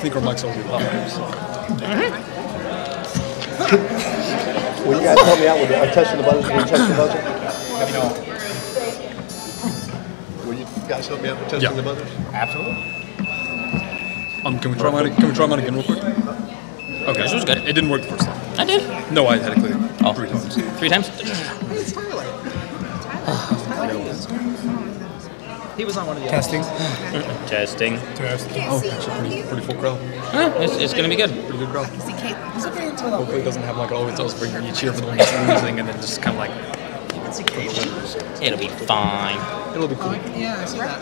think our mics are really loud. So. Will you guys help me out with testing the buzzers? Will you test the buzzer? Will you guys help me out with testing the buzzers? Absolutely. Can we try mine again real quick? Okay. This was good. It didn't work the first time. I did. No, I had it clear. Oh. 3 times. 3 times? He was on one of the Testing. Testing. Oh, it's a pretty full crowd. It's going to be good. Pretty good crowd. Hopefully it doesn't have like it always does, where you cheer for the one that's losing and then just kind of like. It'll be fine. It'll be cool. Yeah, I see that.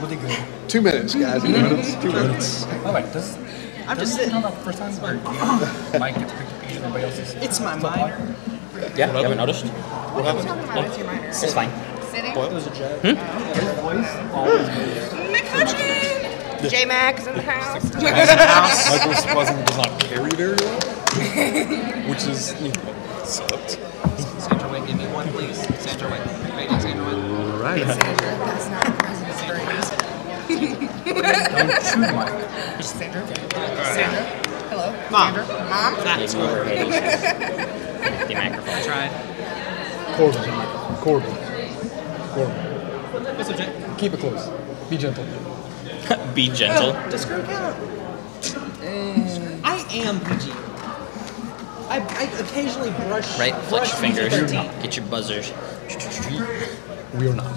Really good. 2 minutes, guys. 2 minutes. 2 minutes. Oh, wait, I'm just sitting. the first time where Mike gets to pick the piece of everybody else's. It's my minor. Yeah, you haven't noticed? What are you talking about with your minor? It's fine. Sitting? McCutcheon! J-Mac is in the house. My voice surprisingly does not carry very well, which is sucked. Sandra Wayne, give me one, please. Sandra Wayne. Rating Sandra Wayne. Right. That's not the president's phrase. Sandra? Sandra? Hello? Mom. Sandra? Mom? That's good. The microphone. Tried. Corbin. What's up, Jay? Keep it close. Be gentle. Be gentle. Does screw count? I am PG. I occasionally brush. Right? Flex your fingers. 13. Get your buzzers. We are not.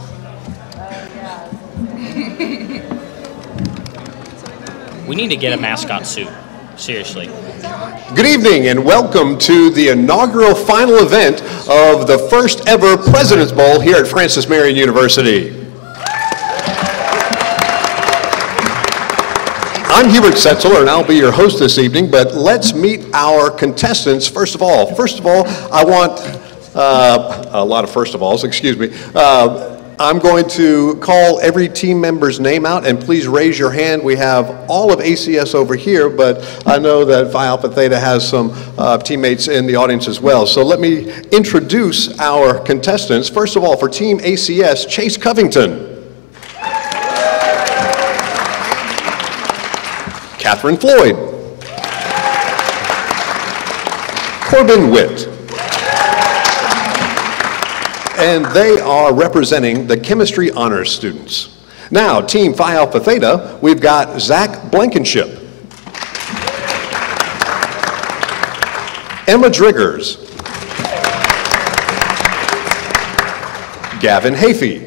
We need to get a mascot suit. Seriously. Good evening and welcome to the inaugural final event of the first ever President's Bowl here at Francis Marion University. I'm Hubert Setzler and I'll be your host this evening, but let's meet our contestants first of all. First of all, I want a lot of first of alls, excuse me. I'm going to call every team member's name out, and please raise your hand. We have all of ACS over here, but I know that Phi Alpha Theta has some teammates in the audience as well. So let me introduce our contestants. First of all, for Team ACS, Chase Covington. Catherine Floyd. Corbin Witt. And they are representing the chemistry honors students. Now, Team Phi Alpha Theta, we've got Zach Blankenship, Emma Driggers, Gavin Hafey,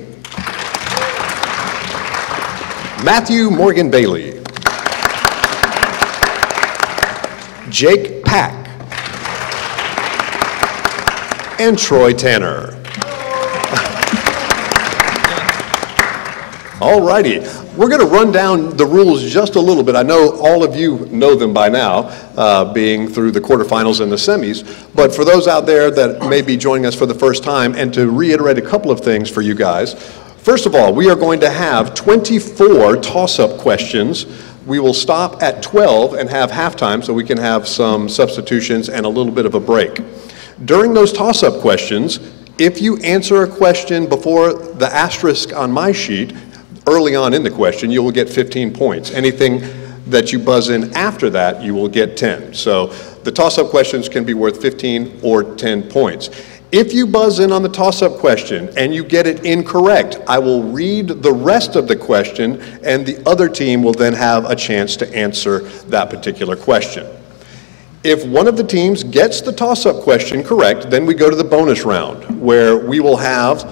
Matthew Morgan Bailey, Jake Pack, and Troy Tanner. All righty, we're going to run down the rules just a little bit. I know all of you know them by now, being through the quarterfinals and the semis, but for those out there that may be joining us for the first time, and to reiterate a couple of things for you guys, first of all, we are going to have 24 toss-up questions. We will stop at 12 and have halftime so we can have some substitutions and a little bit of a break. During those toss-up questions, if you answer a question before the asterisk on my sheet, early on in the question, you will get 15 points. Anything that you buzz in after that, you will get 10. So the toss-up questions can be worth 15 or 10 points. If you buzz in on the toss-up question and you get it incorrect, I will read the rest of the question and the other team will then have a chance to answer that particular question. If one of the teams gets the toss-up question correct, then we go to the bonus round, where we will have,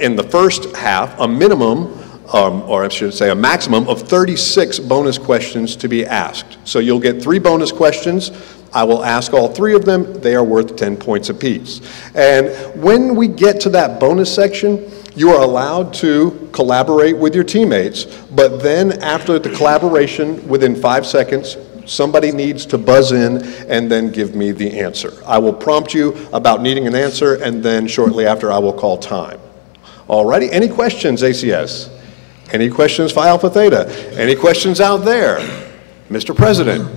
in the first half, a minimum, or I should say a maximum of 36 bonus questions to be asked. So you'll get 3 bonus questions. I will ask all 3 of them. They are worth 10 points apiece. And when we get to that bonus section, you are allowed to collaborate with your teammates, but then after the collaboration, within 5 seconds, somebody needs to buzz in and then give me the answer. I will prompt you about needing an answer, and then shortly after I will call time. Alrighty, any questions, ACS? Any questions, Phi Alpha Theta? Any questions out there? Mr. President.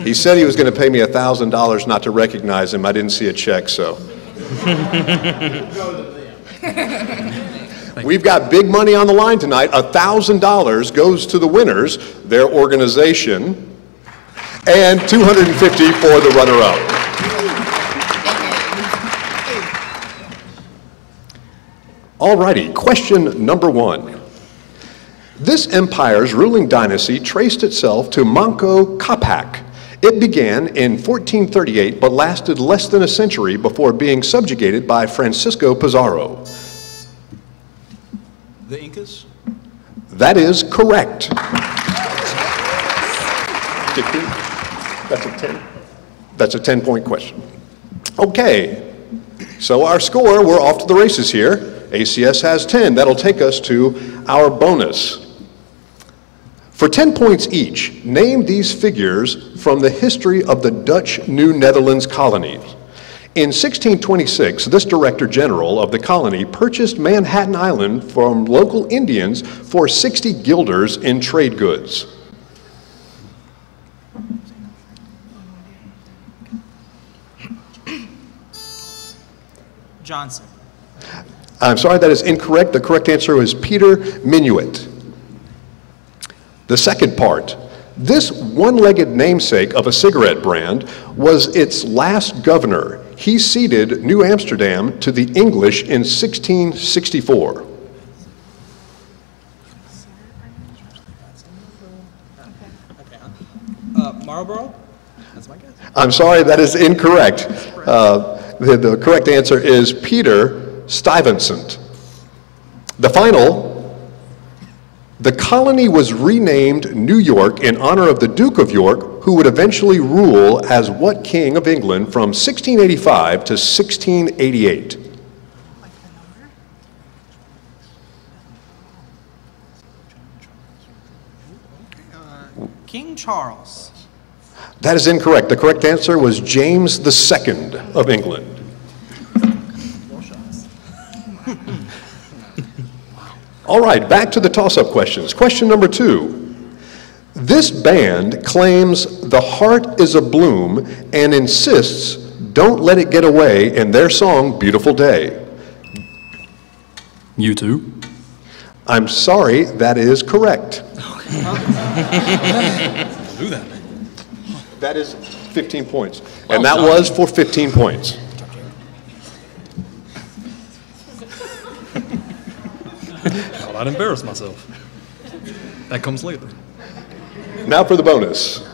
He said he was going to pay me $1,000 not to recognize him. I didn't see a check, so. We've got big money on the line tonight. $1,000 goes to the winners, their organization, and $250 for the runner-up. All righty, question number 1. This empire's ruling dynasty traced itself to Manco Capac. It began in 1438 but lasted less than a century before being subjugated by Francisco Pizarro. The Incas? That is correct. That's a 10. That's a 10-point question. Okay, so our score, we're off to the races here. ACS has 10. That'll take us to our bonus. For 10 points each, name these figures from the history of the Dutch New Netherlands colonies. In 1626, this Director General of the colony purchased Manhattan Island from local Indians for 60 guilders in trade goods. Johnson. I'm sorry, that is incorrect. The correct answer is Peter Minuit. The second part, this one-legged namesake of a cigarette brand was its last governor. He ceded New Amsterdam to the English in 1664. Marlboro? That's my guess. I'm sorry, that is incorrect. The correct answer is Peter Stuyvesant. The final, the colony was renamed New York in honor of the Duke of York, who would eventually rule as what king of England from 1685 to 1688? King Charles. That is incorrect. The correct answer was James II of England. All right, back to the toss-up questions. Question number 2. This band claims the heart is a bloom and insists don't let it get away in their song Beautiful Day. U2. I'm sorry, that is correct. Do that. That is 15 points. And that was for 15 points. Thought I'd embarrass myself. That comes later. Now for the bonus.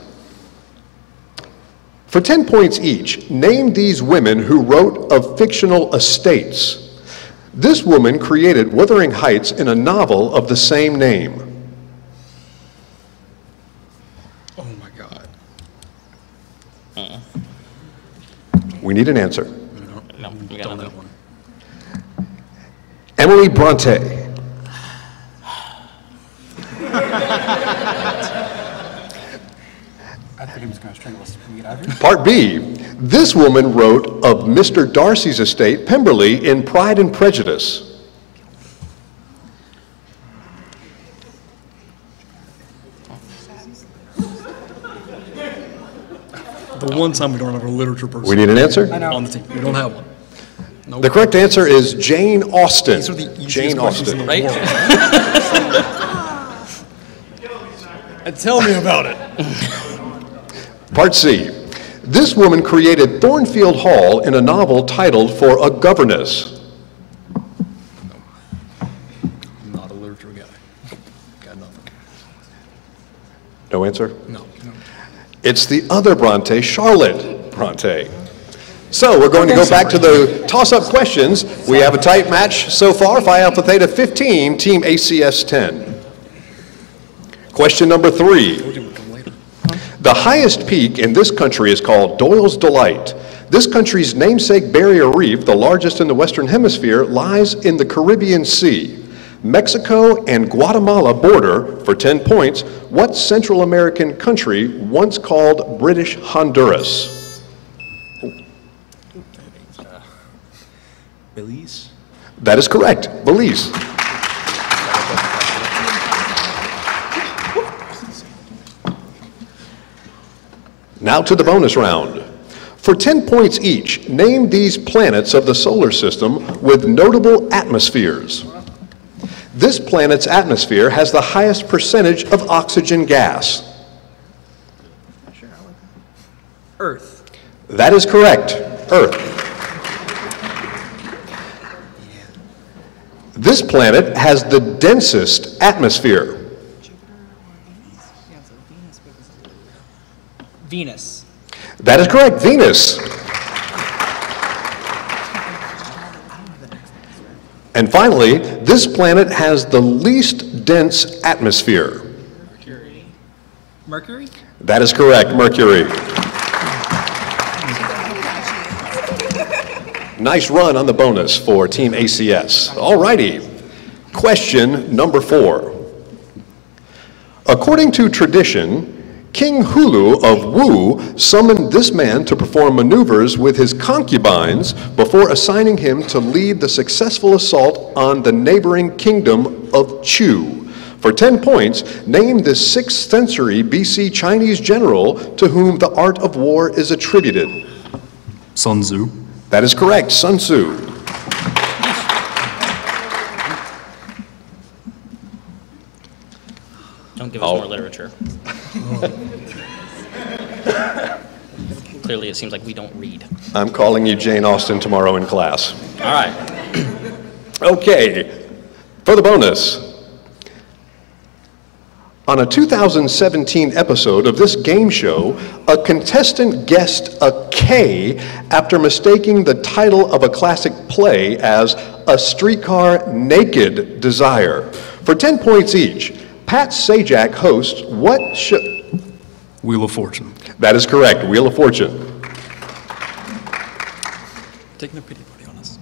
For 10 points each, name these women who wrote of fictional estates. This woman created Wuthering Heights in a novel of the same name. Oh my God. We need an answer. No, we got Don't nothing. that one. Emily Bronte. I thought he was going to strangle us when we get out of here. Part B. This woman wrote of Mr. Darcy's estate, Pemberley, in Pride and Prejudice. The one time we don't have a literature person We need an answer? on the team. We don't have one. Nope. The correct answer is Jane Austen. These are the easiest Jane questions in Austen. the Right? world. Tell me about it. Part C. This woman created Thornfield Hall in a novel titled For a Governess. I'm not a literature guy. Got nothing. No answer? No. It's the other Bronte, Charlotte Bronte. So we're going to go back to the toss-up questions. We have a tight match so far, Phi Alpha Theta 15, Team ACS 10. Question number 3. Told you it would come later. The highest peak in this country is called Doyle's Delight. This country's namesake barrier reef, the largest in the Western Hemisphere, lies in the Caribbean Sea. Mexico and Guatemala border, for 10 points, what Central American country once called British Honduras? Belize? That is correct, Belize. Now to the bonus round. For 10 points each, name these planets of the solar system with notable atmospheres. This planet's atmosphere has the highest percentage of oxygen gas? Earth. That is correct. Earth. This planet has the densest atmosphere. Venus. That is correct. Venus. And finally, this planet has the least dense atmosphere. Mercury. That is correct. Mercury. Nice run on the bonus for Team ACS. All righty. Question number 4. According to tradition, King Hulu of Wu summoned this man to perform maneuvers with his concubines before assigning him to lead the successful assault on the neighboring kingdom of Chu. For 10 points, name this 6th century BC Chinese general to whom the art of war is attributed. Sun Tzu. That is correct, Sun Tzu. Don't give us more literature. Clearly, it seems like we don't read. I'm calling you Jane Austen tomorrow in class. All right. Okay, for the bonus. On a 2017 episode of this game show, a contestant guessed a K after mistaking the title of a classic play as A Streetcar Naked Desire. For 10 points each, Pat Sajak hosts what show? Wheel of Fortune. That is correct, Wheel of Fortune. Taking a pity party on us.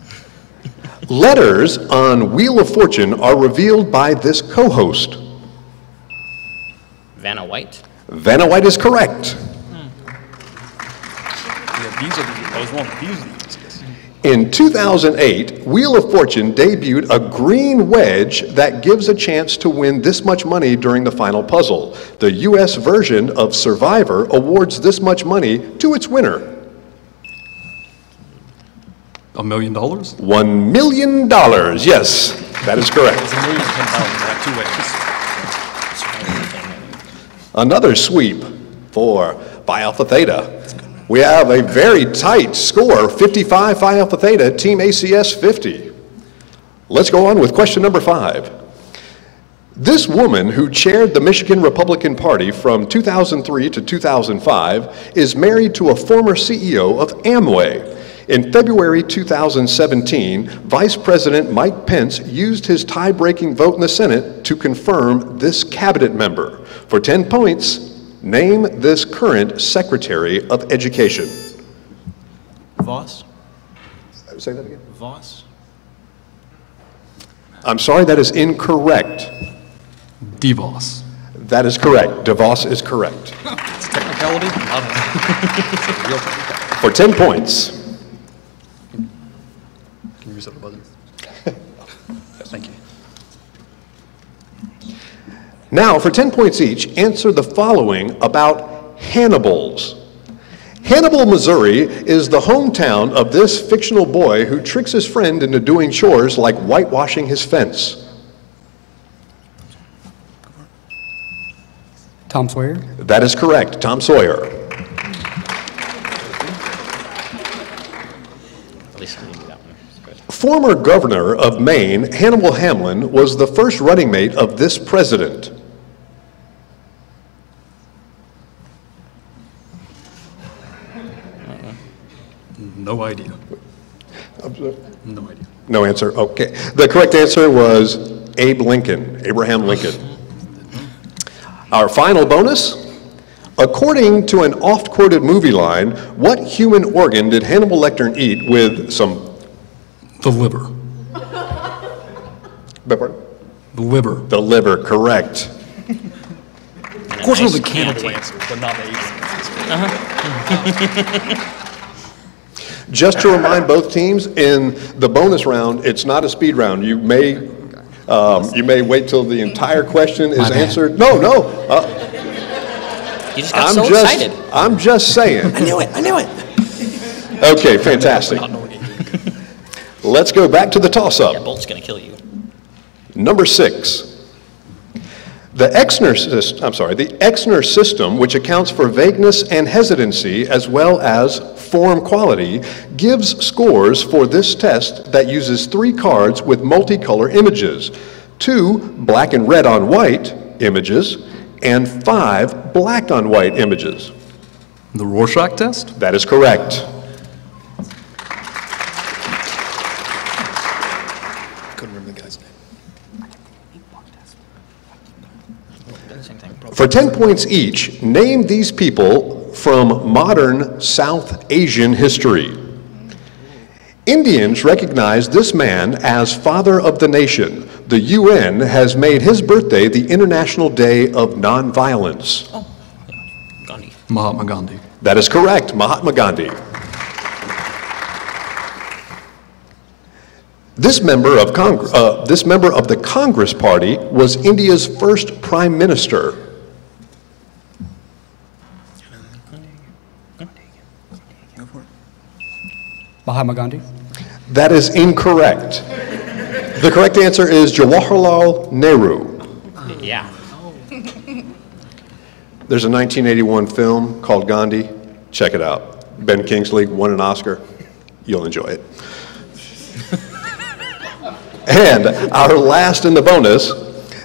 Letters on Wheel of Fortune are revealed by this co-host. Vanna White. Vanna White is correct. Yeah, these are I was wrong. These are the easiest. In 2008, Wheel of Fortune debuted a green wedge that gives a chance to win this much money during the final puzzle. The U.S. version of Survivor awards this much money to its winner. $1 million? $1 million, yes, that is correct. It's $1,010,000. Two ways. Another sweep for Phi Alpha Theta. We have a very tight score, 55 Phi Alpha Theta, Team ACS 50. Let's go on with question number 5. This woman who chaired the Michigan Republican Party from 2003 to 2005 is married to a former CEO of Amway. In February 2017, Vice President Mike Pence used his tie-breaking vote in the Senate to confirm this cabinet member. For 10 points, name this current Secretary of Education. Voss? Say that again. Voss? I'm sorry, that is incorrect. DeVos. That is correct. DeVos is correct. It's a technicality. For 10 points. Can you reset the button? Thank you. Now, for 10 points each, answer the following about Hannibals. Hannibal, Missouri is the hometown of this fictional boy who tricks his friend into doing chores like whitewashing his fence. Tom Sawyer? That is correct, Tom Sawyer. At least I knew that one. Good. Former governor of Maine, Hannibal Hamlin, was the first running mate of this president. No idea. No idea. No answer. Okay. The correct answer was Abe Lincoln, Abraham Lincoln. Our final bonus. According to an oft-quoted movie line, what human organ did Hannibal Lecter eat with some... The liver. Pardon? The liver. The liver, correct. Of course, it was a cannibal answer, but not the answer. Just to remind both teams, in the bonus round, it's not a speed round. You may wait till the entire question is answered. No. You just got so excited. I'm just saying. I knew it. Okay, fantastic. Let's go back to the toss-up. Yeah, Bolt's gonna kill you. Number 6. The Exner system, which accounts for vagueness and hesitancy as well as form quality, gives scores for this test that uses 3 cards with multicolor images, 2 black and red on white images, and 5 black on white images. The Rorschach test? That is correct. Couldn't remember the guy's name. Same thing. For 10 points each, name these people from modern South Asian history. Indians recognize this man as Father of the Nation. The UN has made his birthday the International Day of Nonviolence. Oh, Gandhi. Mahatma Gandhi. That is correct, Mahatma Gandhi. This member of the Congress Party was India's first prime minister. Mahatma Gandhi. That is incorrect. The correct answer is Jawaharlal Nehru. Yeah. There's a 1981 film called Gandhi. Check it out. Ben Kingsley won an Oscar. You'll enjoy it. And our last in the bonus,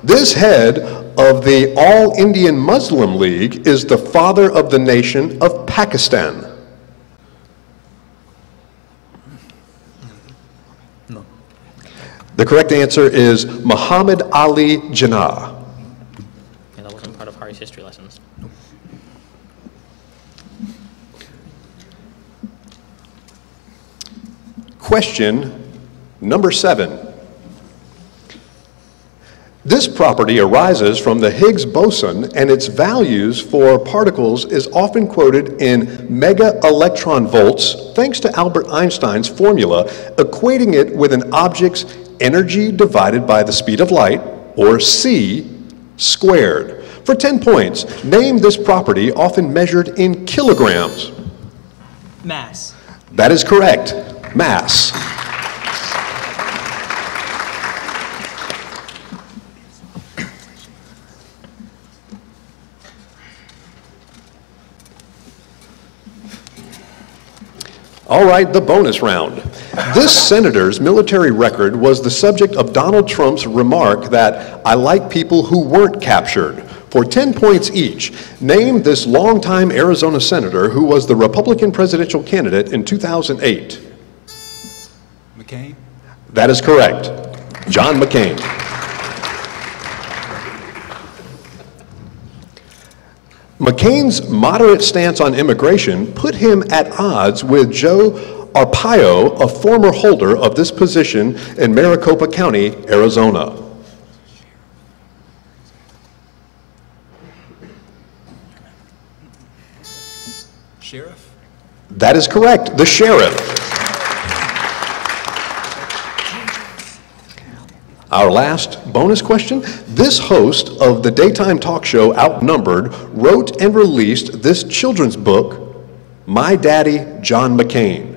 this head of the All Indian Muslim League is the father of the nation of Pakistan. No. The correct answer is Muhammad Ali Jinnah. Yeah, that wasn't part of Hari's history lessons. Question number 7. This property arises from the Higgs boson, and its values for particles is often quoted in mega electron volts, thanks to Albert Einstein's formula, equating it with an object's energy divided by the speed of light, or c, squared. For 10 points, name this property often measured in kilograms. Mass. That is correct, mass. All right, the bonus round. This senator's military record was the subject of Donald Trump's remark that I like people who weren't captured. For 10 points each, name this longtime Arizona senator who was the Republican presidential candidate in 2008. McCain. That is correct, John McCain. McCain's moderate stance on immigration put him at odds with Joe Arpaio, a former holder of this position in Maricopa County, Arizona. Sheriff. That is correct, the sheriff. Our last bonus question. This host of the daytime talk show Outnumbered wrote and released this children's book, My Daddy, John McCain.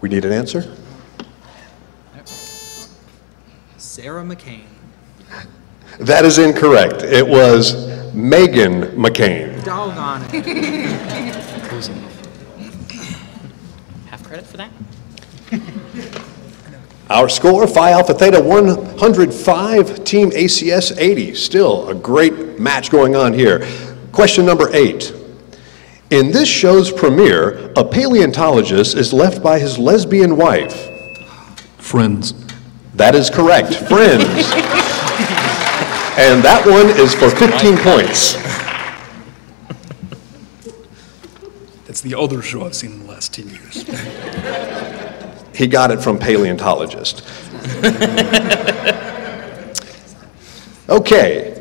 We need an answer? Sarah McCain. That is incorrect. It was Megan McCain. Doggone it. Half credit for that? Our score, Phi Alpha Theta 105, Team ACS 80. Still a great match going on here. Question number 8. In this show's premiere, a paleontologist is left by his lesbian wife. Friends. That is correct, Friends. And that one is for 15 points. That's the other show I've seen in the last 10 years. He got it from paleontologist. Okay.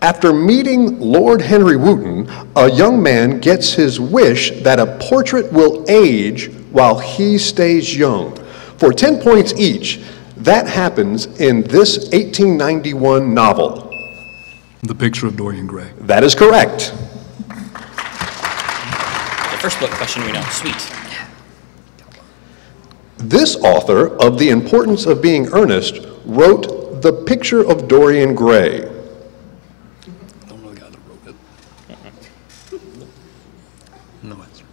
After meeting Lord Henry Wotton, a young man gets his wish that a portrait will age while he stays young. For 10 points each, that happens in this 1891 novel. The Picture of Dorian Gray. That is correct. The first book question we know. Sweet. This author of The Importance of Being Earnest wrote The Picture of Dorian Gray. Don't know the guy that wrote it. No answer.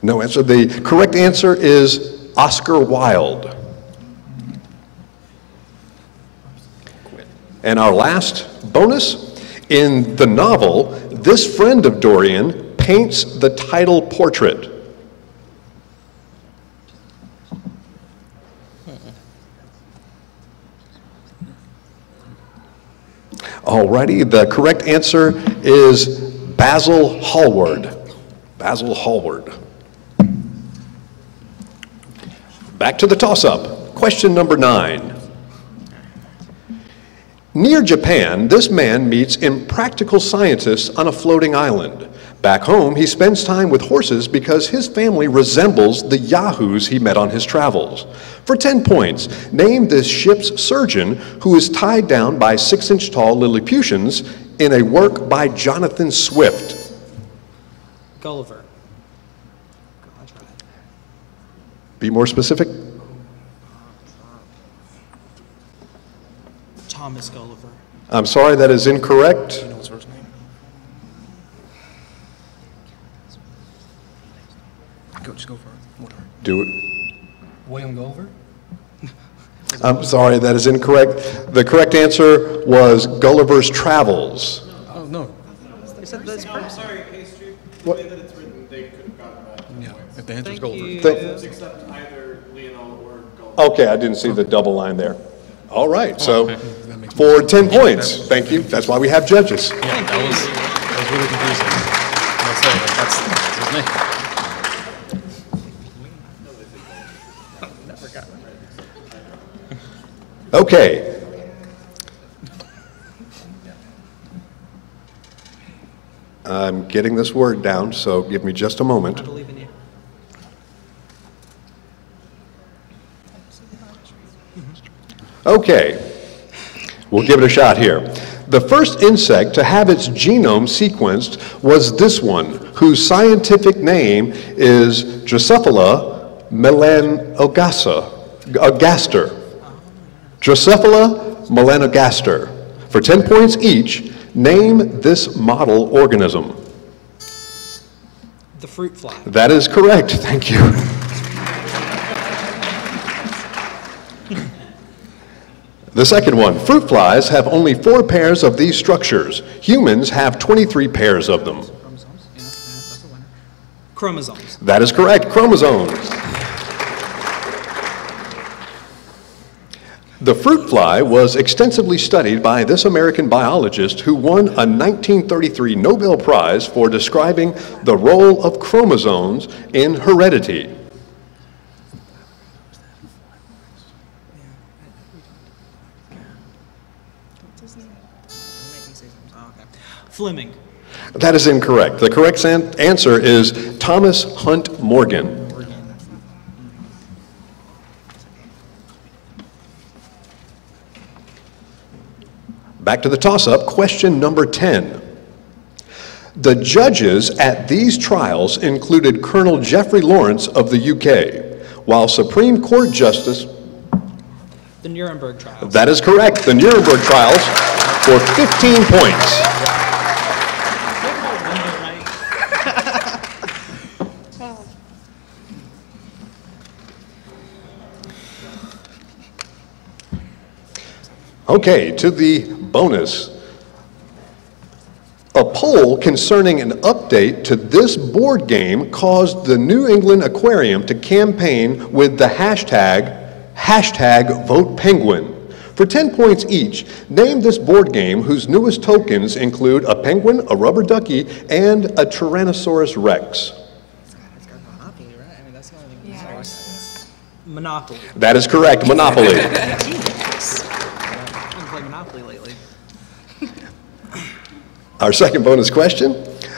No answer. The correct answer is Oscar Wilde. And our last bonus, in the novel, this friend of Dorian paints the title portrait. Alrighty, the correct answer is Basil Hallward. Basil Hallward. Back to the toss-up. Question number 9. Near Japan, this man meets impractical scientists on a floating island. Back home, he spends time with horses because his family resembles the yahoos he met on his travels. For 10 points, name this ship's surgeon who is tied down by 6-inch-tall Lilliputians in a work by Jonathan Swift. Gulliver. Be more specific. Thomas Gulliver. I'm sorry, that is incorrect. You know his first name? Just go for it. Whatever. Do it. William Gulliver? I'm sorry, that is incorrect. The correct answer was Gulliver's Travels. Oh, no. You said this first. Sorry, pastry. The What? way that it's written, they could have gotten that. Yeah, if the answer's Thank Gulliver. you. Except either Leonel or Gulliver. Okay, I didn't see the double line there. All right, so for 10 points, thank you. That's why we have judges. Yeah, that was really confusing. I'll say, that's his name. Okay. I'm getting this word down, so give me just a moment. I believe in you. Okay, we'll give it a shot here. The first insect to have its genome sequenced was this one, whose scientific name is Drosophila melanogaster. Drosophila melanogaster. For 10 points each, name this model organism. The fruit fly. That is correct, thank you. The second one, fruit flies have only 4 pairs of these structures. Humans have 23 pairs of them. Chromosomes. Yeah, that's a winner. Chromosomes. That is correct, chromosomes. The fruit fly was extensively studied by this American biologist who won a 1933 Nobel Prize for describing the role of chromosomes in heredity. Fleming. That is incorrect. The correct answer is Thomas Hunt Morgan. Back to the toss-up, question number 10. The judges at these trials included Colonel Geoffrey Lawrence of the UK, while Supreme Court Justice... The Nuremberg trials. That is correct, the Nuremberg trials for 15 points. Okay, to the bonus. A poll concerning an update to this board game caused the New England Aquarium to campaign with the hashtag #VotePenguin. For 10 points each, name this board game whose newest tokens include a penguin, a rubber ducky, and a Tyrannosaurus Rex. Monopoly, right? I mean, that's the only thing. Yeah, ours Monopoly. That is correct, Monopoly. I haven't played Monopoly lately. Our second bonus question.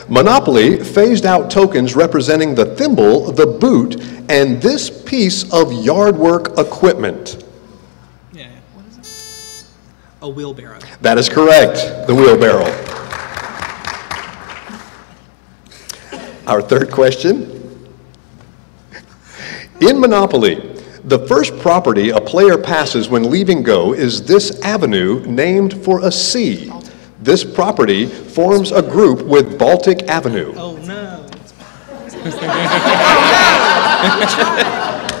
Monopoly phased out tokens representing the thimble, the boot, and this piece of yard work equipment. Yeah. A wheelbarrow. That is correct, the wheelbarrow. Our third question. In Monopoly, the first property a player passes when leaving go is this avenue named for a sea. This property forms a group with Baltic Avenue. Oh no.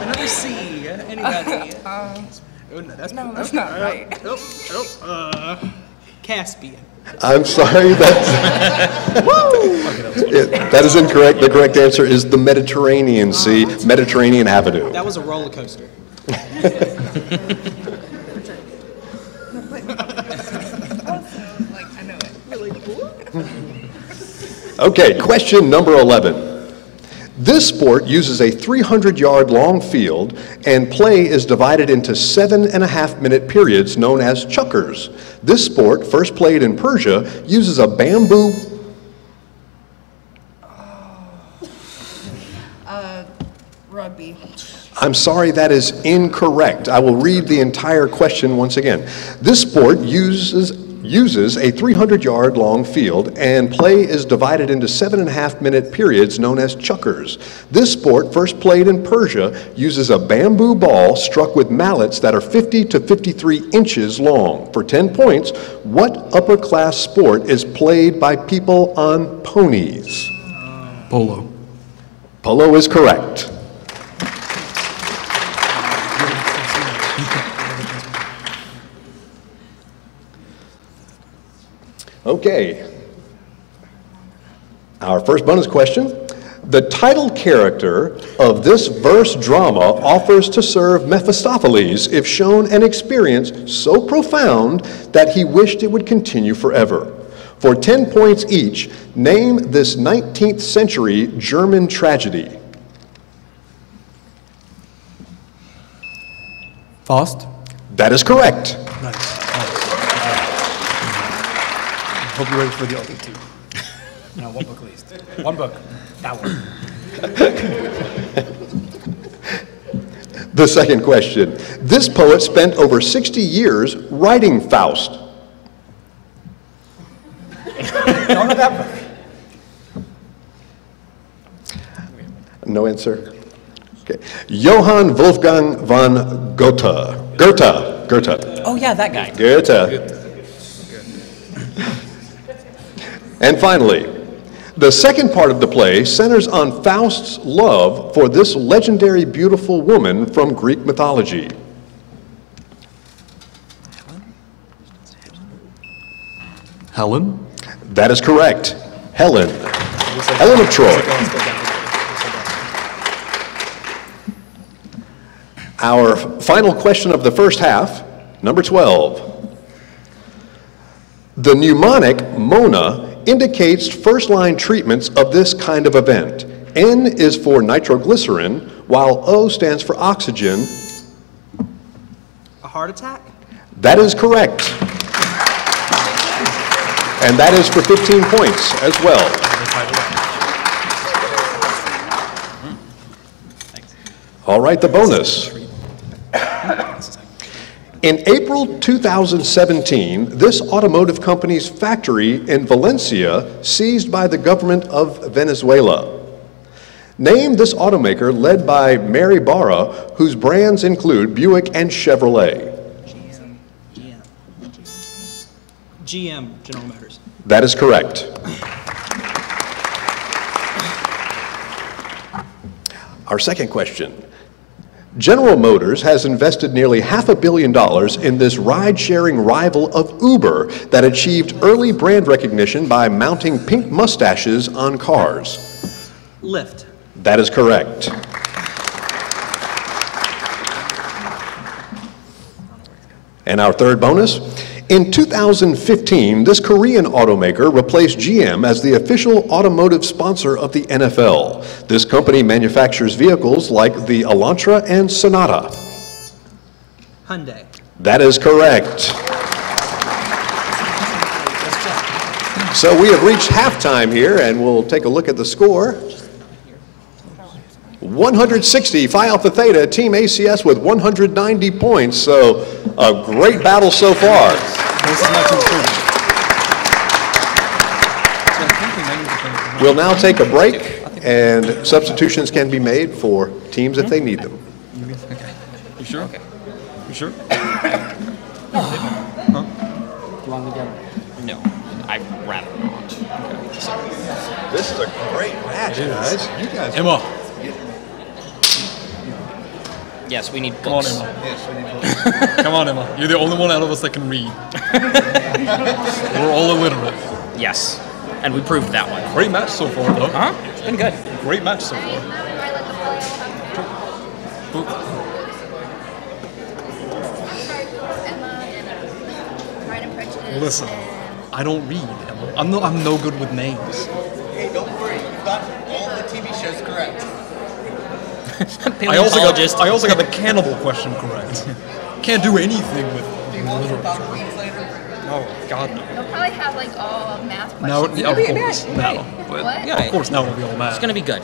Another C. Anybody? Oh, no, that's not right. Caspian. I'm sorry, that is incorrect. The correct answer is the Mediterranean Sea, Mediterranean Avenue. That was a roller coaster. Like, I know it. Really cool. Okay, question number 11. This sport uses a 300-yard long field, and play is divided into 7.5-minute periods known as chukkers. This sport, first played in Persia, uses a bamboo... Rugby. I'm sorry, that is incorrect. I will read the entire question once again. This sport uses a 300-yard long field, and play is divided into 7.5-minute periods known as chukkers. This sport, first played in Persia, uses a bamboo ball struck with mallets that are 50 to 53 inches long. For 10 points, what upper-class sport is played by people on ponies? Polo. Polo is correct. Okay. Our first bonus question. The title character of this verse drama offers to serve Mephistopheles if shown an experience so profound that he wished it would continue forever. For 10 points each, name this 19th century German tragedy. Faust. That is correct. Nice. Hope you're ready for the other two. No, one book at least. One book. That one. The second question. This poet spent over 60 years writing Faust. Don't know that book. No answer? Okay. Johann Wolfgang von Goethe. Goethe. Oh yeah, that guy. Goethe. And finally, the second part of the play centers on Faust's love for this legendary beautiful woman from Greek mythology. Helen. That is correct. Helen. Helen of Troy. Our final question of the first half, number 12. The mnemonic MONA indicates first-line treatments of this kind of event. N is for nitroglycerin, while O stands for oxygen. A heart attack? That is correct. And that is for 15 points as well. All right, the bonus. In April 2017, this automotive company's factory in Valencia seized by the government of Venezuela. Name this automaker led by Mary Barra, whose brands include Buick and Chevrolet. GM, General Motors. That is correct. Our second question. General Motors has invested nearly $500 million in this ride-sharing rival of Uber that achieved early brand recognition by mounting pink mustaches on cars. Lyft. That is correct. And our third bonus. In 2015, this Korean automaker replaced GM as the official automotive sponsor of the NFL. This company manufactures vehicles like the Elantra and Sonata. Hyundai. That is correct. So we have reached halftime here, and we'll take a look at the score. 160, Phi Alpha Theta, Team ACS with 190 points. So a great battle so far. Closest match in the tournament. So I think we may need to change We'll now take a break, and substitutions can be made for teams if they need them. Okay. You sure? Okay. You sure? No, I'd rather not. This is a great match, guys. You guys. Emma. Yes, we need Come on, books. Emma. Come on, Emma. You're the only one out of us that can read. We're all illiterate. Yes, and we proved that one. Great match so far, though. Huh? It's been good. Great match so far. Boop. Pride and Prejudice. Listen, I don't read, Emma. I'm no good with names. Hey, don't worry. You got all the TV shows correct. I also Paleontologist. got the cannibal question correct. Can't do anything with literature. Queens later? Oh God, no. They'll probably have like all math Now, questions. yeah, of course, now. But What? Yeah, of course, now it'll be all math. It's gonna be good.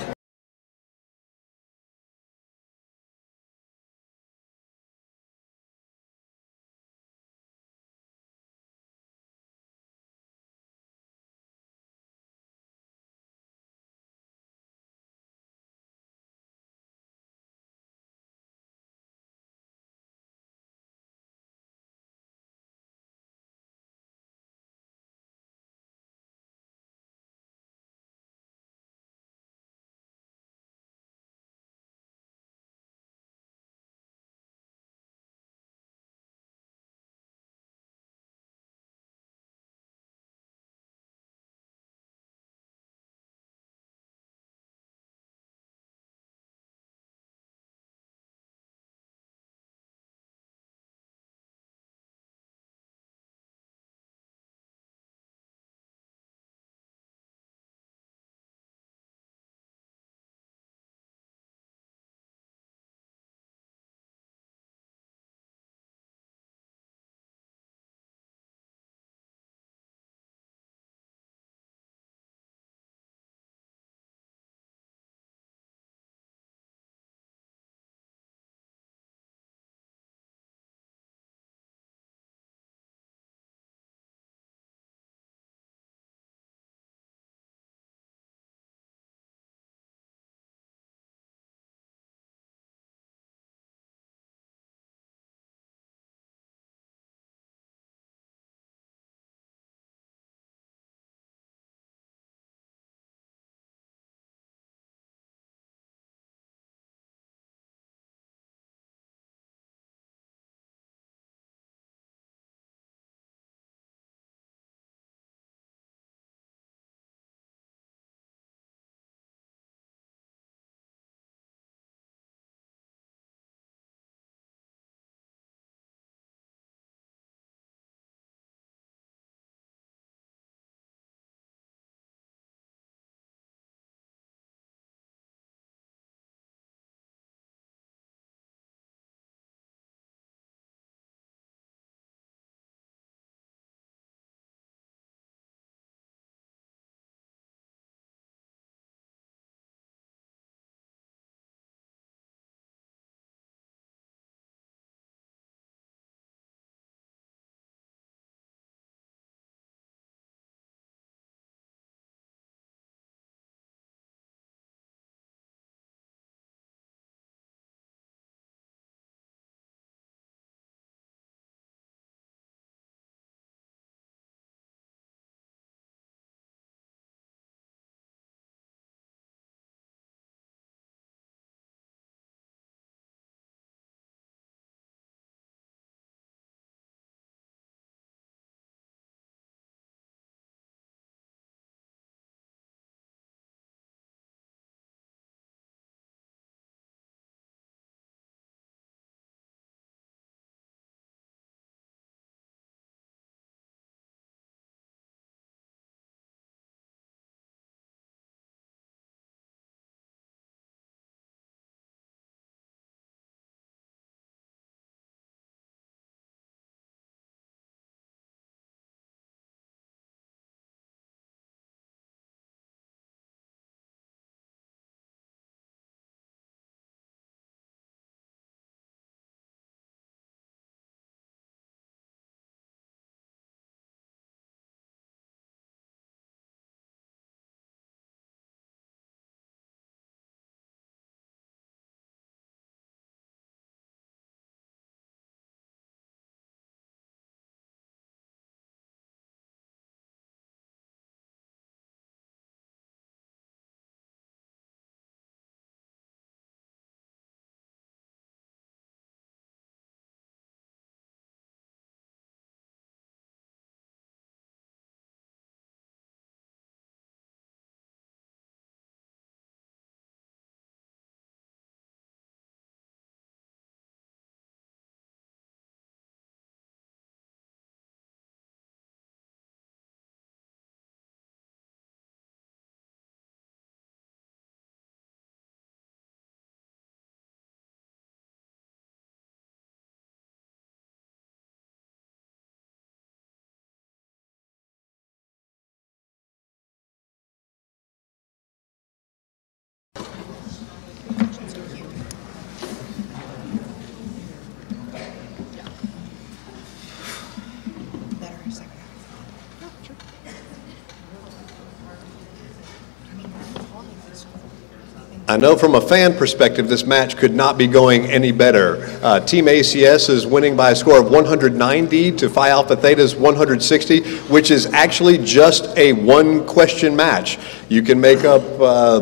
I know from a fan perspective, this match could not be going any better. Team ACS is winning by a score of 190 to Phi Alpha Theta's 160, which is actually just a one-question match. You can make up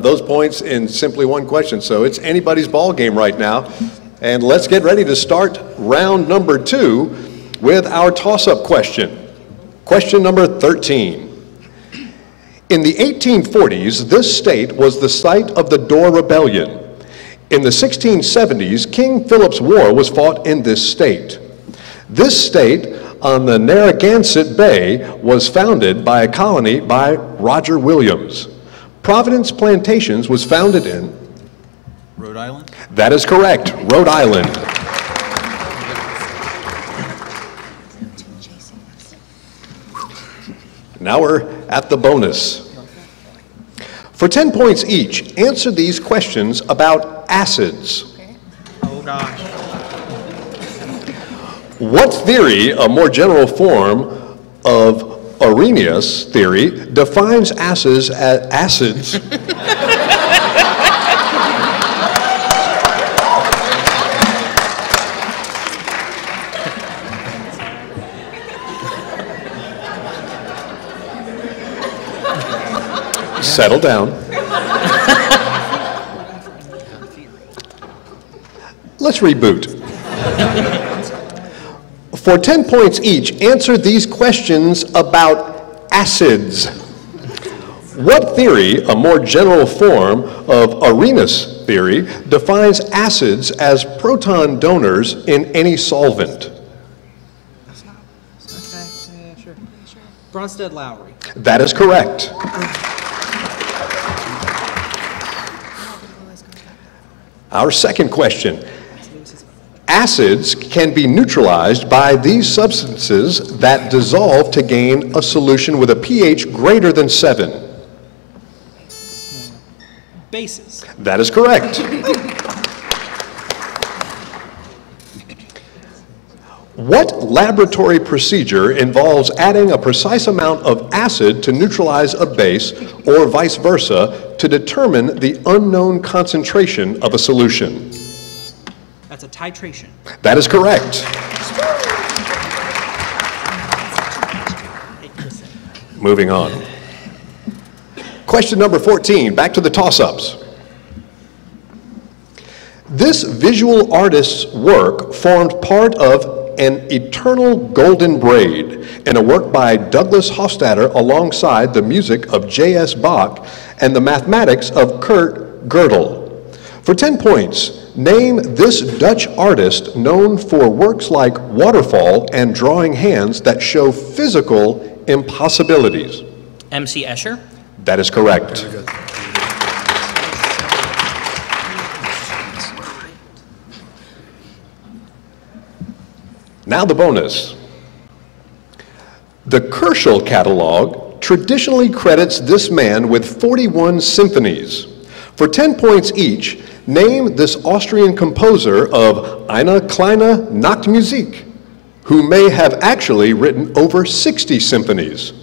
those points in simply one question, so it's anybody's ball game right now. And let's get ready to start round number 2 with our toss-up question. Question number 13. In the 1840s, this state was the site of the Dorr Rebellion. In the 1670s, King Philip's War was fought in this state. This state on the Narragansett Bay was founded by a colony by Roger Williams. Providence Plantations was founded in Rhode Island? That is correct, Rhode Island. Now we're at the bonus. For 10 points each, answer these questions about acids. Oh gosh. What theory, a more general form of Arrhenius theory, defines acids as acids? Settle down. Let's reboot. For 10 points each, answer these questions about acids. What theory, a more general form of Arrhenius theory, defines acids as proton donors in any solvent? Okay, yeah, sure. Bronsted Lowry. That is correct. Our second question. Acids can be neutralized by these substances that dissolve to gain a solution with a pH greater than 7. Bases. That is correct. What laboratory procedure involves adding a precise amount of acid to neutralize a base, or vice versa, to determine the unknown concentration of a solution? That's a titration. That is correct. Moving on. Question number 14, back to the toss-ups. This visual artist's work formed part of An Eternal Golden Braid, in a work by Douglas Hofstadter alongside the music of J.S. Bach and the mathematics of Kurt Gödel. For 10 points, name this Dutch artist known for works like Waterfall and Drawing Hands that show physical impossibilities. MC Escher? That is correct. Now the bonus. The Kerschel catalog traditionally credits this man with 41 symphonies. For 10 points each, name this Austrian composer of Eine kleine Nachtmusik, who may have actually written over 60 symphonies.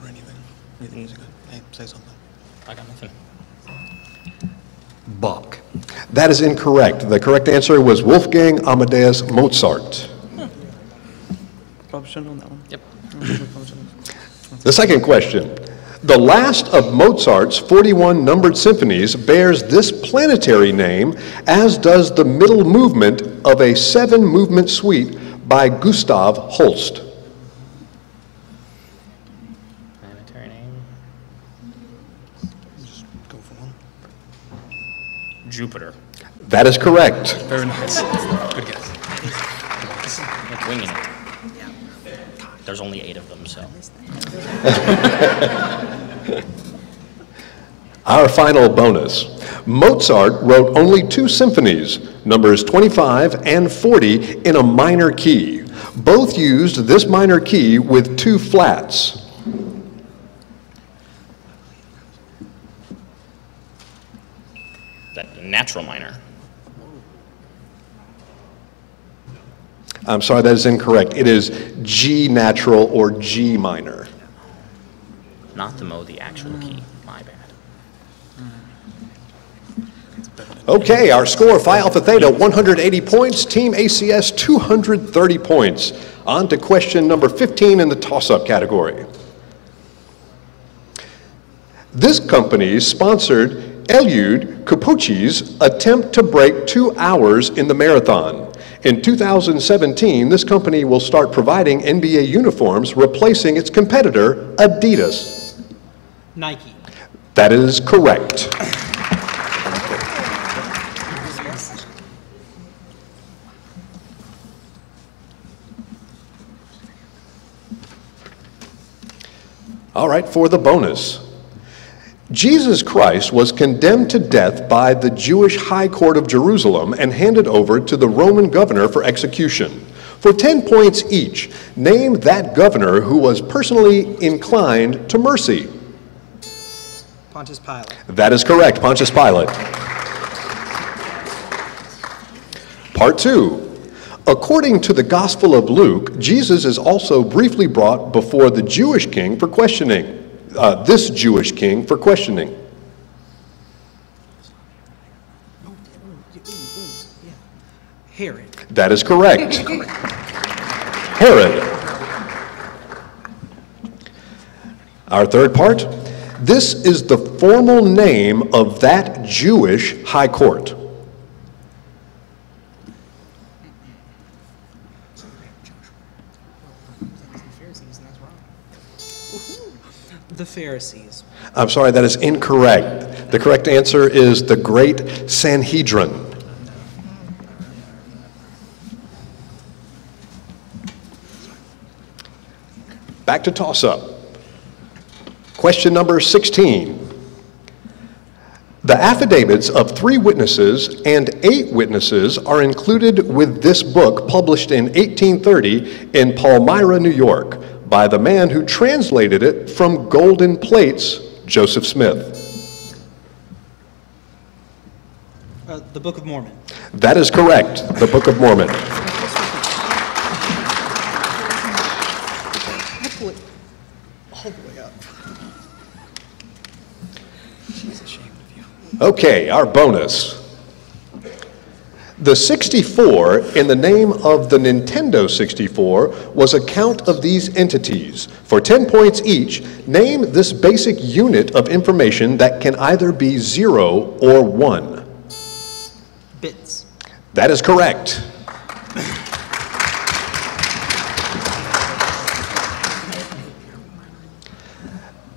For anything. Anything's good. Hey, say something. I got nothing. Bach. That is incorrect. The correct answer was Wolfgang Amadeus Mozart. Probably should have known that one. Yep. The second question. The last of Mozart's 41 numbered symphonies bears this planetary name, as does the middle movement of a 7-movement suite by Gustav Holst. Planetary name? Just go for one. Jupiter. That is correct. Very nice. Good guess. Like winging it. There's only 8 of them, so. Our final bonus. Mozart wrote only 2 symphonies, numbers 25 and 40, in a minor key. Both used this minor key with 2 flats. That natural minor. I'm sorry, that is incorrect. It is G natural or G minor. not the mode, the actual key. My bad. Okay, our score, Phi Alpha Theta, 180 points. Team ACS, 230 points. On to question number 15 in the toss-up category. This company sponsored Eliud Kipchoge's attempt to break 2 hours in the marathon. In 2017, this company will start providing NBA uniforms, replacing its competitor, Adidas. Nike. That is correct. All right, for the bonus. Jesus Christ was condemned to death by the Jewish High Court of Jerusalem and handed over to the Roman governor for execution. For 10 points each, name that governor who was personally inclined to mercy. Pontius Pilate. That is correct, Pontius Pilate. Part 2. According to the Gospel of Luke, Jesus is also briefly brought before the Jewish king for questioning. This Jewish king for questioning. Herod. That is correct. Herod. Our third part. This is the formal name of that Jewish high court. The Pharisees. I'm sorry, that is incorrect. The correct answer is the Great Sanhedrin. Back to toss-up. Question number 16. The affidavits of 3 witnesses and 8 witnesses are included with this book published in 1830 in Palmyra, New York, by the man who translated it from golden plates, Joseph Smith. The Book of Mormon. That is correct, the Book of Mormon. I pull it all the way up. She's ashamed of you. Okay, our bonus. The 64 in the name of the Nintendo 64 was a count of these entities. For 10 points each, name this basic unit of information that can either be 0 or 1. Bits. That is correct.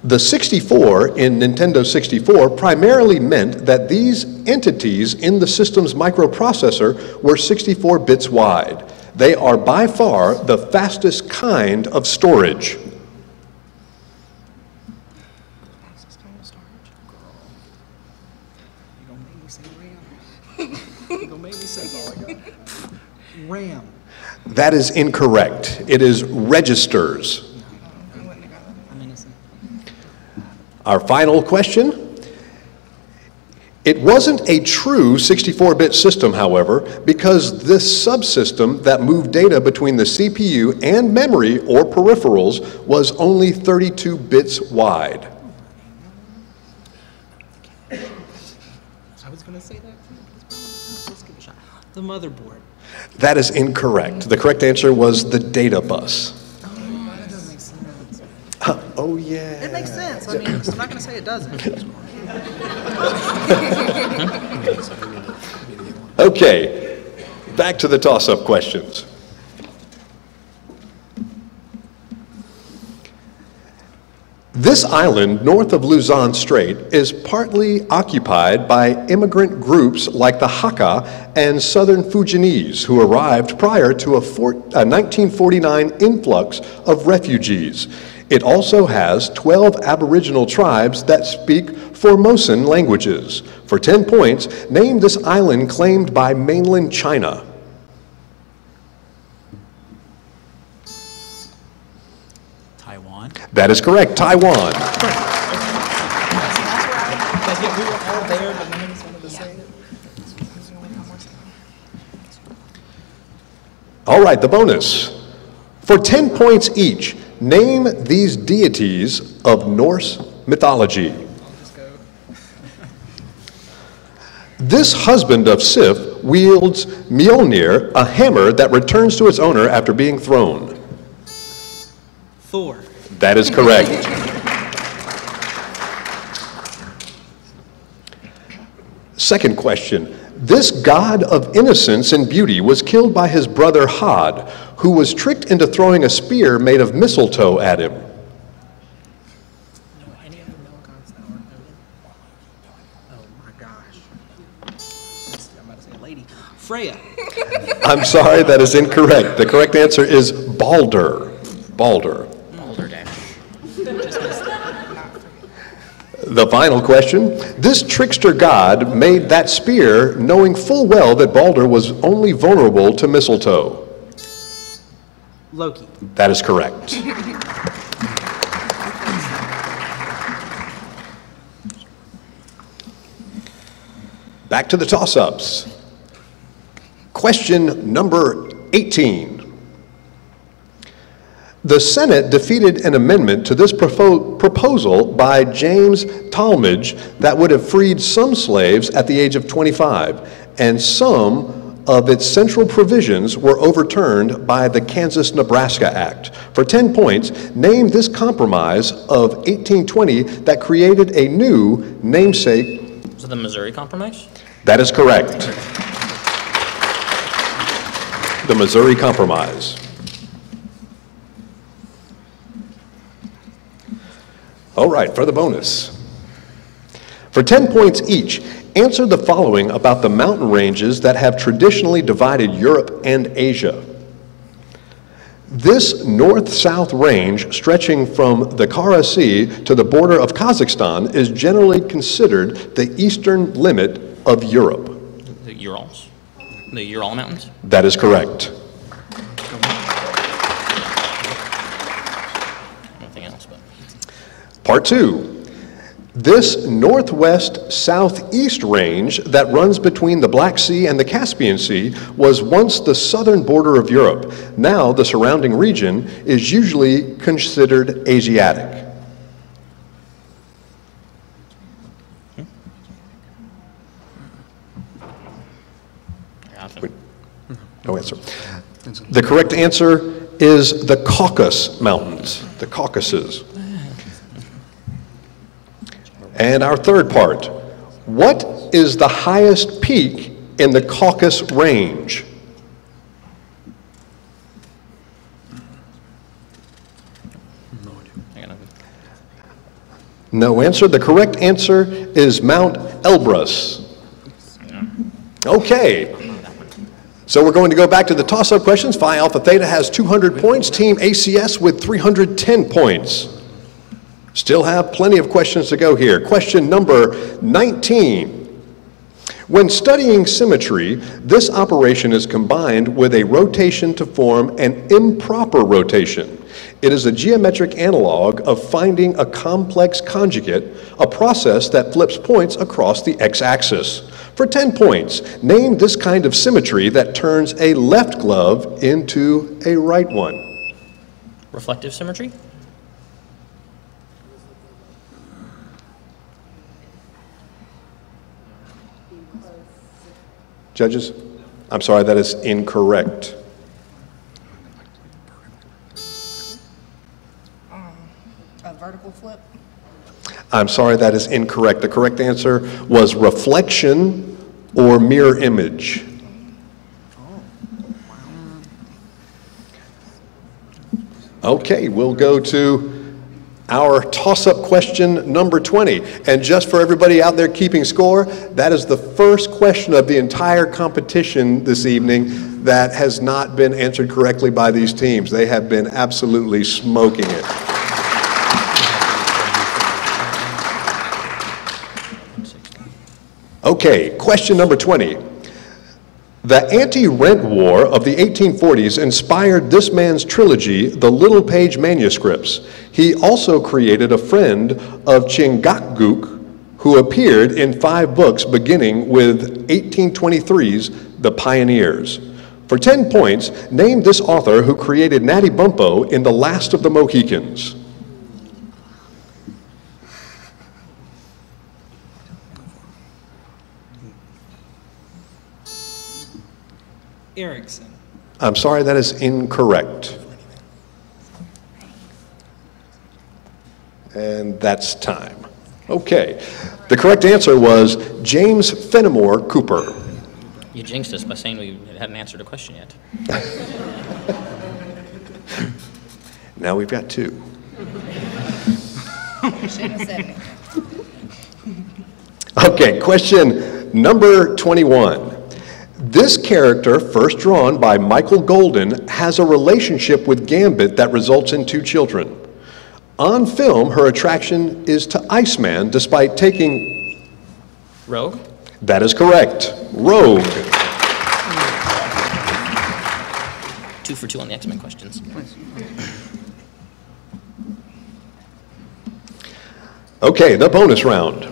The 64 in Nintendo 64 primarily meant that these entities in the system's microprocessor were 64 bits wide. They are by far the fastest kind of storage. RAM. That is incorrect. It is registers. Our final question. It wasn't a true 64-bit system, however, because this subsystem that moved data between the CPU and memory or peripherals was only 32 bits wide. I was going to say that. Let's give it a shot. The motherboard. That is incorrect. The correct answer was the data bus. That doesn't make sense. Oh, yeah. It makes sense. I mean, I'm not going to say it doesn't. Okay, back to the toss-up questions. This island north of Luzon Strait is partly occupied by immigrant groups like the Hakka and Southern Fujianese who arrived prior to a 1949 influx of refugees. It also has 12 Aboriginal tribes that speak Formosan languages. For 10 points, name this island claimed by mainland China. Taiwan. That is correct, Taiwan. We were all there, but none of us wanted to say it. All right, the bonus. For 10 points each, Name these deities of Norse mythology. This husband of Sif wields Mjolnir, a hammer that returns to its owner after being thrown. Thor. That is correct. Second question. This god of innocence and beauty was killed by his brother Hod, who was tricked into throwing a spear made of mistletoe at him. Any other male gods that aren't noted? Oh my gosh. I'm about to say a lady. Freya. I'm sorry, that is incorrect. The correct answer is Balder. Balder. Balderdash. The final question. This trickster god made that spear knowing full well that Balder was only vulnerable to mistletoe. Loki. That is correct. Back to the toss-ups. Question number 18. The Senate defeated an amendment to this proposal by James Talmadge that would have freed some slaves at the age of 25, and some of its central provisions were overturned by the Kansas-Nebraska Act. For 10 points, name this compromise of 1820 that created a new namesake. Was it the Missouri Compromise? That is correct. The Missouri Compromise. All right, for the bonus. For 10 points each, answer the following about the mountain ranges that have traditionally divided Europe and Asia. This north-south range stretching from the Kara Sea to the border of Kazakhstan is generally considered the eastern limit of Europe. The Urals? The Ural Mountains? That is correct. Nothing else, but. Part 2. This northwest-southeast range that runs between the Black Sea and the Caspian Sea was once the southern border of Europe. Now the surrounding region is usually considered Asiatic. No answer. The correct answer is the Caucasus Mountains, the Caucasus. And our third part, what is the highest peak in the Caucasus Range? No answer. The correct answer is Mount Elbrus. Okay. So we're going to go back to the toss-up questions. Phi Alpha Theta has 200 points. Team ACS with 310 points. Still have plenty of questions to go here. Question number 19. When studying symmetry, this operation is combined with a rotation to form an improper rotation. It is a geometric analog of finding a complex conjugate, a process that flips points across the x-axis. For 10 points, name this kind of symmetry that turns a left glove into a right one. Reflective symmetry? Judges? I'm sorry, that is incorrect. A vertical flip? I'm sorry, that is incorrect. The correct answer was reflection or mirror image. Okay, we'll go to our toss-up question number 20. And just for everybody out there keeping score, that is the first question of the entire competition this evening that has not been answered correctly by these teams. They have been absolutely smoking it. Okay, question number 20. The anti-rent war of the 1840s inspired this man's trilogy, The Little Page Manuscripts. He also created a friend of Chingachgook, who appeared in 5 books beginning with 1823's The Pioneers. For 10 points, name this author who created Natty Bumppo in The Last of the Mohicans. Erickson. I'm sorry, that is incorrect. And that's time. Okay. The correct answer was James Fenimore Cooper. You jinxed us by saying we hadn't answered a question yet. Now we've got 2. Shouldn't have said anything. Okay, question number 21. This character, first drawn by Michael Golden, has a relationship with Gambit that results in 2 children. On film, her attraction is to Iceman despite taking... Rogue? That is correct. Rogue. 2 for 2 on the X-Men questions. Okay, the bonus round.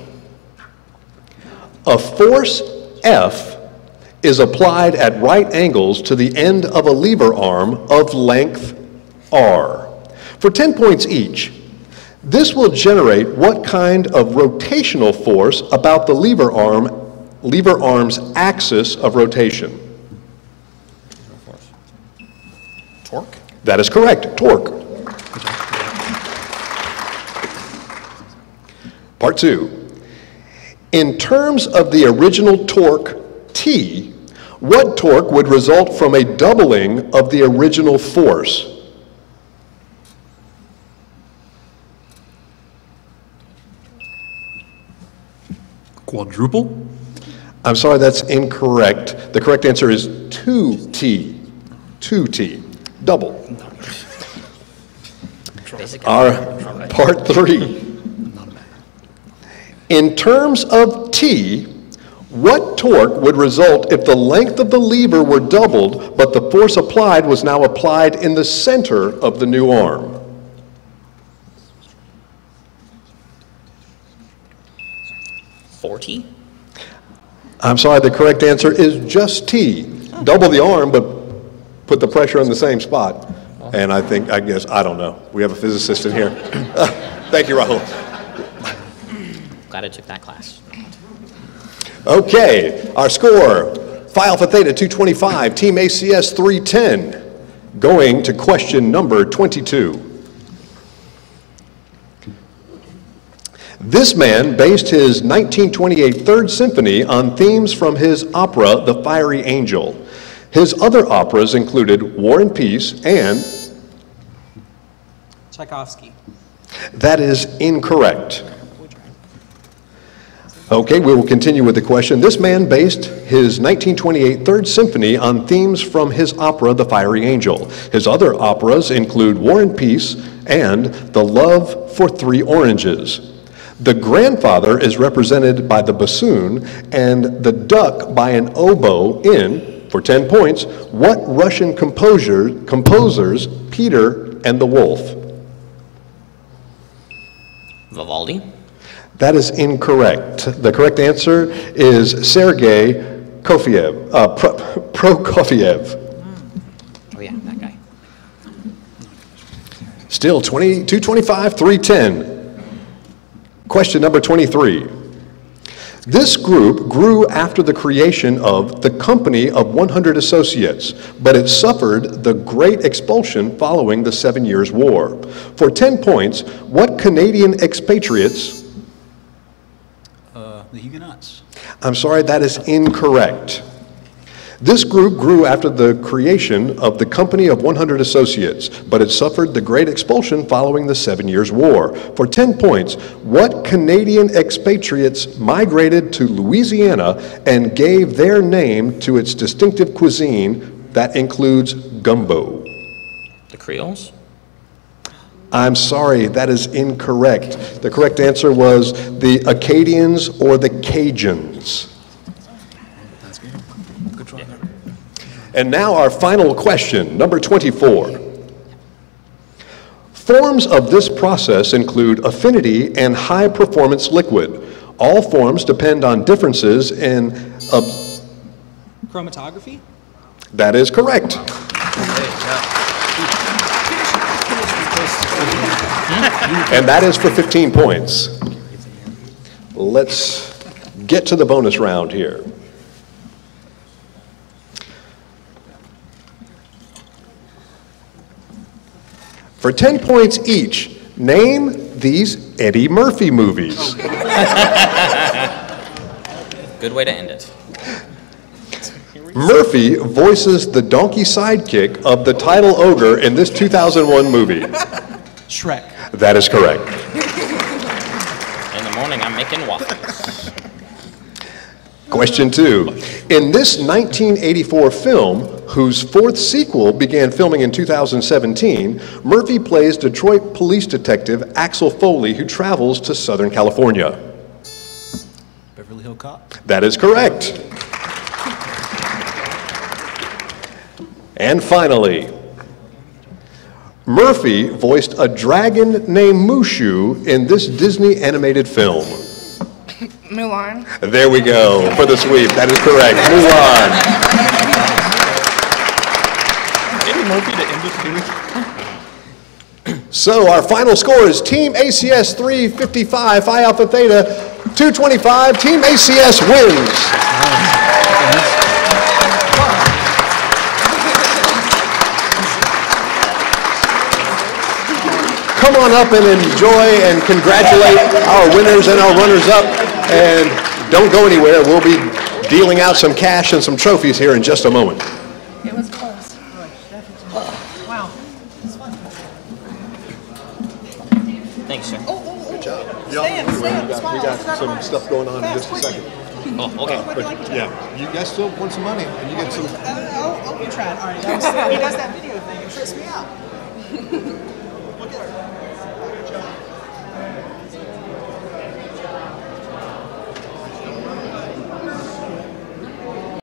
A force F is applied at right angles to the end of a lever arm of length R. For 10 points each, this will generate what kind of rotational force about the lever arm's axis of rotation? Torque? That is correct, torque. Part 2. In terms of the original torque T, what torque would result from a doubling of the original force? Quadruple? I'm sorry, that's incorrect. The correct answer is 2T. 2T. Double. Our part 3. In terms of T, what torque would result if the length of the lever were doubled, but the force applied was now applied in the center of the new arm? $40? I'm sorry, the correct answer is just T. Double the arm, but put the pressure in the same spot. And I don't know. We have a physicist in here. Thank you, Rahul. Glad I took that class. Okay, our score, Phi Alpha Theta 225, Team ACS 310. Going to question number 22. This man based his 1928 Third Symphony on themes from his opera, The Fiery Angel. His other operas included War and Peace and... Tchaikovsky. That is incorrect. Okay, we will continue with the question. This man based his 1928 Third Symphony on themes from his opera, The Fiery Angel. His other operas include War and Peace and The Love for Three Oranges. The grandfather is represented by the bassoon and the duck by an oboe in, for 10 points, what Russian composers Peter and the Wolf? Vivaldi? That is incorrect. The correct answer is Sergei Prokofiev. Oh yeah, that guy. Still 225, 310. Question number 23. This group grew after the creation of the Company of 100 Associates, but it suffered the Great Expulsion following the 7 Years' War. For 10 points, what Canadian expatriates... The Huguenots. I'm sorry, that is incorrect. This group grew after the creation of the Company of 100 Associates, but it suffered the Great Expulsion following the 7 Years' War. For 10 points, what Canadian expatriates migrated to Louisiana and gave their name to its distinctive cuisine that includes gumbo? The Creoles? I'm sorry, that is incorrect. The correct answer was the Acadians or the Cajuns. That's good. Good try. And now our final question, number 24. Forms of this process include affinity and high-performance liquid. All forms depend on differences in... Chromatography? That is correct. And that is for 15 points. Let's get to the bonus round here. For 10 points each, name these Eddie Murphy movies. Good way to end it. Murphy voices the donkey sidekick of the title ogre in this 2001 movie. Shrek. That is correct. In the morning, I'm making waffles. Question 2. In this 1984 film, whose fourth sequel began filming in 2017, Murphy plays Detroit police detective Axel Foley, who travels to Southern California. Beverly Hill Cop. That is correct. And finally, Murphy voiced a dragon named Mushu in this Disney animated film. Mulan. There we go for the sweep. That is correct. Mulan. Eddie Murphy to end this series? So our final score is Team ACS 355, Phi Alpha Theta 225. Team ACS wins. Come on up and enjoy and congratulate our winners and our runners-up. And don't go anywhere. We'll be dealing out some cash and some trophies here in just a moment. It was close. Wow. Thanks, sir. Good job. Stand, We got some stuff going on in just a second. Oh, okay. Yeah, you guys still want some money, and you get some. Oh, you tried. All right. He does that video thing. It trips me out.